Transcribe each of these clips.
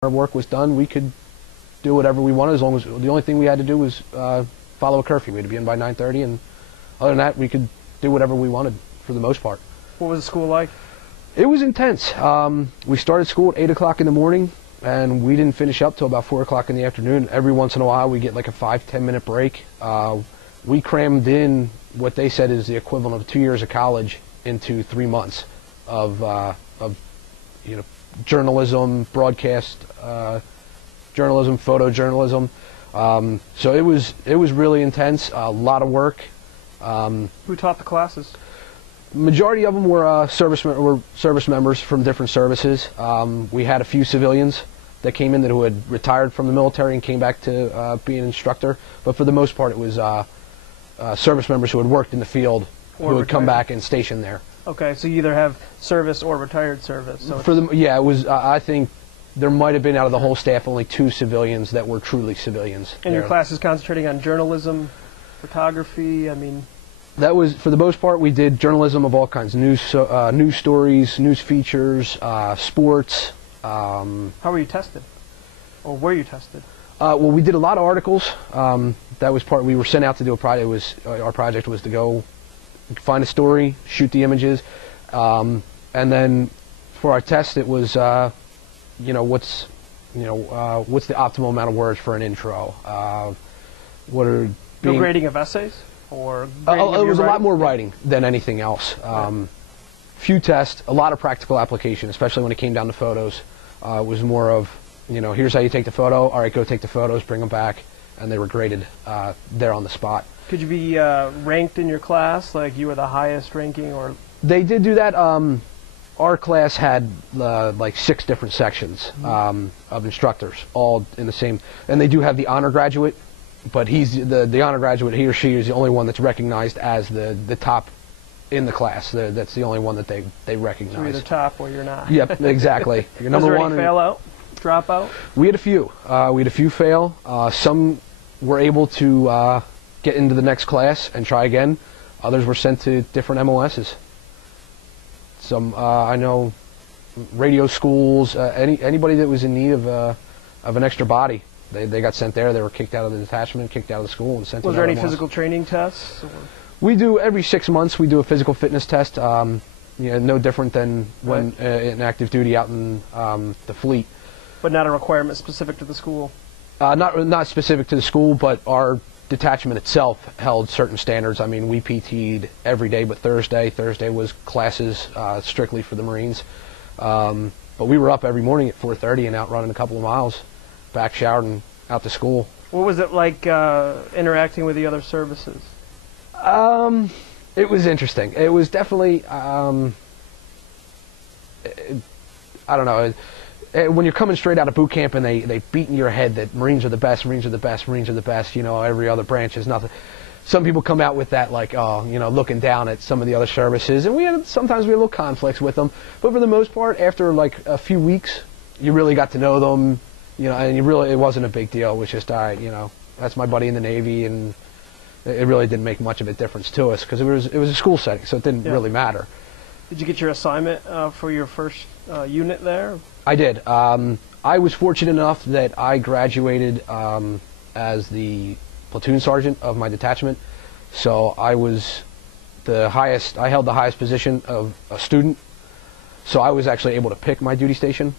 our work was done, we could do whatever we wanted, as long as the only thing we had to do was follow a curfew. We had to be in by 9:30, and other than that, we could do whatever we wanted for the most part. What was the school like? It was intense. We started school at 8 o'clock in the morning, and we didn't finish up till about 4 o'clock in the afternoon. Every once in a while, we get like a 5-10 minute break. We crammed in what they said is the equivalent of 2 years of college into 3 months of journalism, broadcast journalism, photojournalism. So it was really intense. A lot of work. Who taught the classes? Majority of them were service members from different services. We had a few civilians that came in who had retired from the military and came back to be an instructor. But for the most part, it was service members who had worked in the field who would come back and station there. Okay, so you either have service or retired service. So yeah, it was. I think there might have been out of the whole staff only 2 civilians that were truly civilians. And your class is concentrating on journalism, photography. I mean, that was, for the most part, we did journalism of all kinds: news stories, news features, sports. How were you tested, or were you tested? Well, we did a lot of articles. That was part. We were sent out to do a project. Our project was to go find a story, shoot the images, and then for our test, it was what's the optimal amount of words for an intro? No grading of essays, or it was a lot more writing than anything else. Few tests, a lot of practical application, especially when it came down to photos. It was more of, here's how you take the photo. All right, go take the photos, bring them back, and they were graded there on the spot. Could you be ranked in your class, like you were the highest ranking, or? They did do that. Our class had like 6 different sections of instructors, all in the same, and they do have the honor graduate, but he's the honor graduate. He or she is the only one that's recognized as the top in the class. That's the only one that they recognize. So you're the top, or you're not. Yep, exactly. You're number one. Was there any fail out, drop out? We had a few. We had a few fail. Some were able to get into the next class and try again. Others were sent to different MOSs. Some I know, radio schools. Anybody that was in need of an extra body, they got sent there. They were kicked out of the detachment, kicked out of the school, and sent. Was to there any MOS. physical training tests? Or? We do every 6 months. We do a physical fitness test. No different than when in active duty out in the fleet. But not a requirement specific to the school. Not specific to the school, but our detachment itself held certain standards. I mean, we PT'd every day but Thursday. Thursday was classes strictly for the Marines. But we were up every morning at 4:30 and out running a couple of miles, back showered and out to school. What was it like interacting with the other services? It was interesting. It was definitely, I don't know. When you're coming straight out of boot camp and they beat in your head that Marines are the best, Marines are the best, Marines are the best, every other branch is nothing. Some people come out with that like, looking down at some of the other services, and sometimes we had little conflicts with them, but for the most part, after like a few weeks, you really got to know them, and it wasn't a big deal. It was just, all right, that's my buddy in the Navy, and it really didn't make much of a difference to us because it was a school setting, so it didn't really matter. Did you get your assignment for your first unit there? I did. I was fortunate enough that I graduated as the platoon sergeant of my detachment, so I was I held the highest position of a student, so I was actually able to pick my duty station.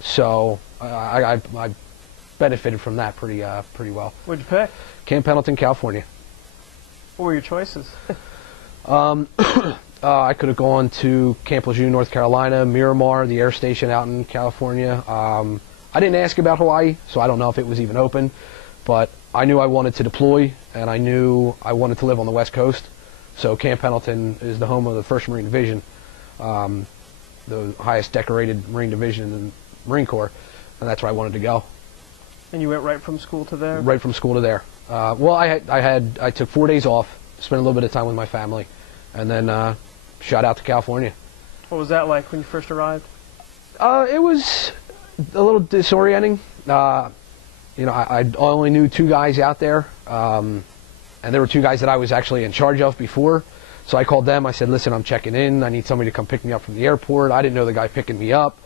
So I benefited from that pretty well. What'd you pick? Camp Pendleton, California. What were your choices? I could have gone to Camp Lejeune, North Carolina, Miramar, the air station out in California. I didn't ask about Hawaii, so I don't know if it was even open, but I knew I wanted to deploy, and I knew I wanted to live on the West Coast, so Camp Pendleton is the home of the 1st Marine Division, the highest decorated Marine Division in the Marine Corps, and that's where I wanted to go. And you went right from school to there? Right from school to there. Well, I took 4 days off, spent a little bit of time with my family, and then shot out to California. What was that like when you first arrived? It was a little disorienting. I only knew 2 guys out there, and there were 2 guys that I was actually in charge of before. So I called them. I said, listen, I'm checking in. I need somebody to come pick me up from the airport. I didn't know the guy picking me up.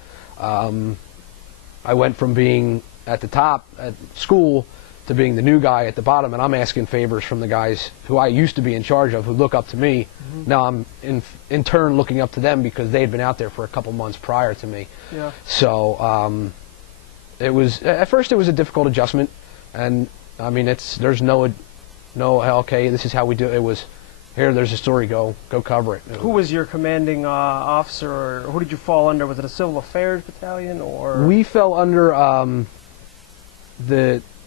I went from being at the top at school to being the new guy at the bottom, and I'm asking favors from the guys who I used to be in charge of, who look up to me. Now I'm in turn looking up to them because they had been out there for a couple months prior to me. Yeah. So it was, at first it was a difficult adjustment, and I mean there's no okay, this is how we do it. It was, here, there's a story, go cover it. Who was your commanding officer, or who did you fall under? Was it a civil affairs battalion, or? We fell under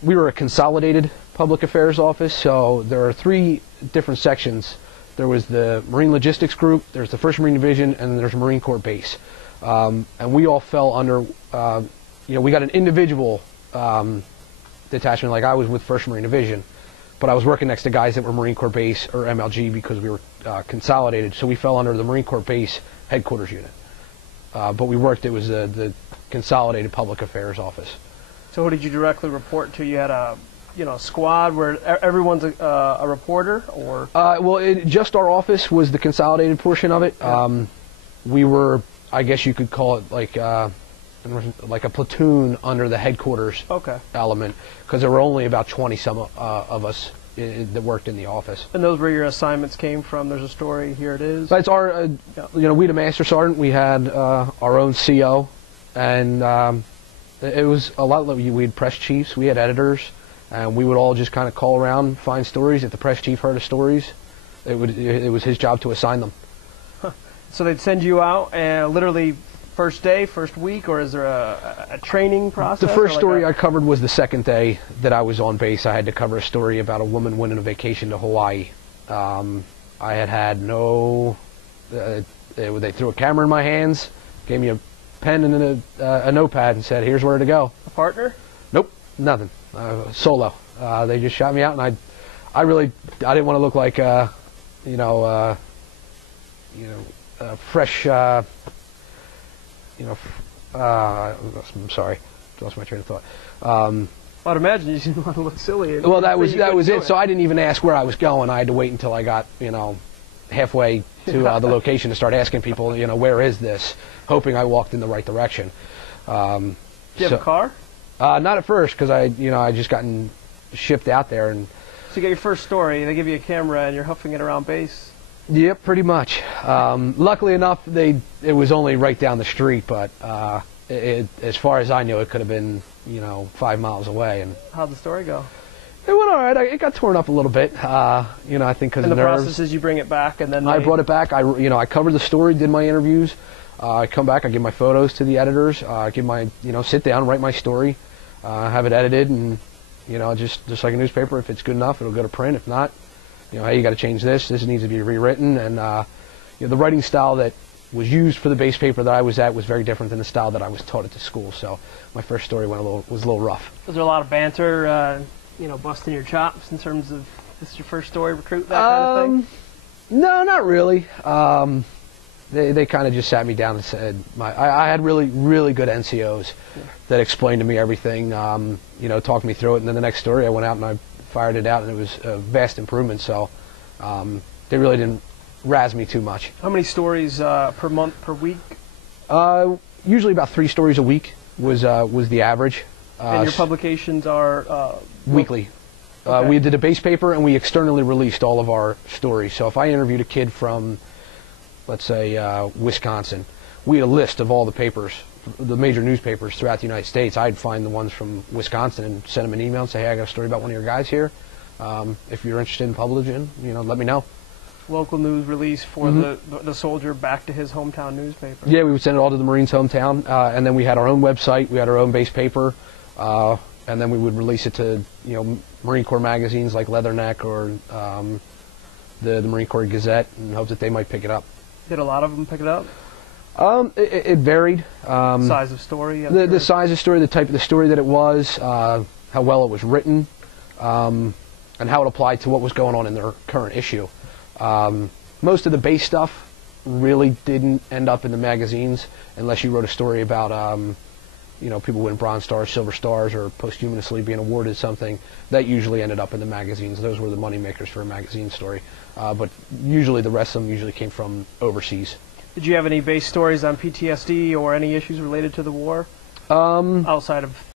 we were a consolidated public affairs office, so there are 3 different sections. There was the Marine Logistics Group, there's the 1st Marine Division, and there's a Marine Corps base. And we all fell under, we got an individual detachment, like I was with 1st Marine Division, but I was working next to guys that were Marine Corps base or MLG because we were consolidated, so we fell under the Marine Corps base headquarters unit. But we worked, it was the consolidated public affairs office. So who did you directly report to? You had a squad where everyone's a reporter, or? Well, just our office was the consolidated portion of it. Yeah. We were, I guess you could call it like a platoon under the headquarters element, because there were only about 20-some of us that worked in the office. And those were your assignments came from? There's a story, here it is. That's our, we had a master sergeant, we had our own CO, and it was a lot. We had press chiefs, we had editors, and we would all just kind of call around, find stories. If the press chief heard of stories, it was his job to assign them. Huh. So they'd send you out, and literally first day, first week, or is there a training process? The first story I covered was the 2nd day that I was on base. I had to cover a story about a woman winning a vacation to Hawaii. I had no. They threw a camera in my hands, gave me a pen and a notepad, and said, "Here's where to go." A partner? Nope, nothing. Solo. They just shot me out, and I didn't want to look like fresh. I'm sorry, lost my train of thought. I'd imagine you didn't want to look silly. Well, that was it. So I didn't even ask where I was going. I had to wait until I got halfway to the location to start asking people, where is this? Hoping I walked in the right direction. Did you have a car? Not at first, because I just gotten shipped out there, and so you get your first story. They give you a camera, and you're huffing it around base. Yep, pretty much. Luckily enough, it was only right down the street, but as far as I knew, it could have been 5 miles away. And how'd the story go? It went all right. It got torn up a little bit. I think because of nerves. And the process is you bring it back, and then I brought it back. I covered the story, did my interviews. I come back, I give my photos to the editors. I give my sit down, write my story, have it edited, and just like a newspaper. If it's good enough, it'll go to print. If not, hey, you got to change this. This needs to be rewritten. And the writing style that was used for the base paper that I was at was very different than the style that I was taught at the school. So my first story was a little rough. Was there a lot of banter? Busting your chops in terms of this is your first story, recruit, that kind of thing? No, not really. They kind of just sat me down and said, I had really, really good NCOs that explained to me everything, talked me through it, and then the next story I went out and I fired it out, and it was a vast improvement, so they really didn't razz me too much. How many stories per month, per week? Usually about 3 stories a week was the average. And your publications are? Weekly. Okay. We did a base paper, and we externally released all of our stories. So if I interviewed a kid from, let's say, Wisconsin, we had a list of all the papers, the major newspapers throughout the United States. I'd find the ones from Wisconsin and send them an email and say, hey, I got a story about one of your guys here. If you're interested in publishing, let me know. Local news release for the soldier back to his hometown newspaper. Yeah, we would send it all to the Marine's hometown, and then we had our own website, we had our own base paper, and then we would release it to Marine Corps magazines like Leatherneck or the Marine Corps Gazette, and hope that they might pick it up. Did a lot of them pick it up? It varied. Size of story? The size of story, the type of the story that it was, how well it was written, and how it applied to what was going on in their current issue. Most of the base stuff really didn't end up in the magazines unless you wrote a story about people winning Bronze Stars, Silver Stars, or posthumously being awarded something. That usually ended up in the magazines. Those were the money makers for a magazine story. But usually the rest of them usually came from overseas. Did you have any base stories on PTSD or any issues related to the war? outside of